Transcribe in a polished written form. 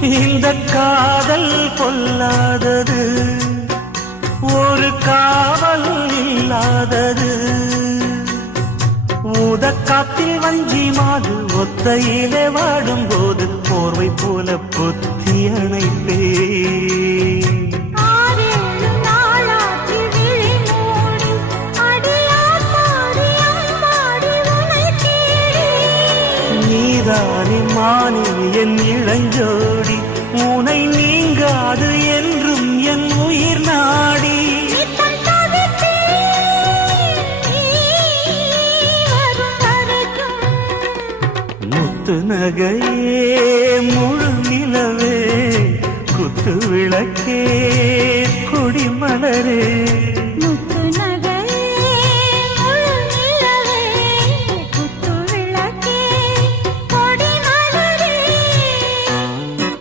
இந்த காதல் கொல்லாதது, ஒரு காவல் இல்லாதது. ஊதக்காத்தில் வஞ்சி மாது ஒத்தையிலே வாடும்போது போர்வை போல பொத்தி அணைப்பே. நீதானே மானே என் இளஞ்சோடி, உனை நீங்காது என்றும் என் உயிர் நாடி. முத்து நகையே